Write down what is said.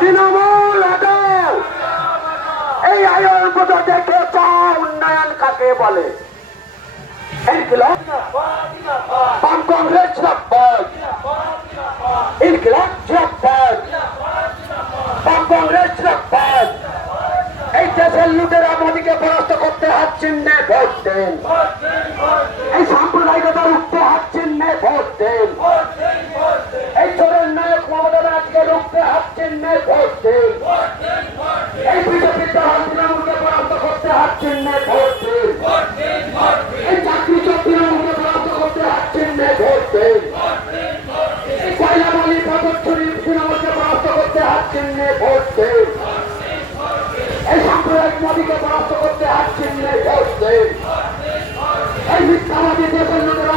তৃণমূল হটাও এই আয়ন পদ দেখে উন্নয়ন কাকে বলে? কংগ্রেস এই দেশের লুটেরা মোদীকে পরাস্ত করতে হাত চিহ্নে ভোট দেন। এই হাত চিহ্নে ভোট দেন এই বিজেপি দল তৃণমূলকে পরাস্ত করতে চিহ্নে ভোট দেন এই চাকরি চোর তৃণমূলকে পরাস্ত করতে চিহ্নে ভোট দেন এই কয়লাবালি পদচ্ছরি তৃণমূলকে পরাস্ত করতে চিহ্নে ভোট দেন এই সাম্প্রদায়িক মোদীকে পরাস্ত করতে মিথ্যাবাদী দেশের লোকেরা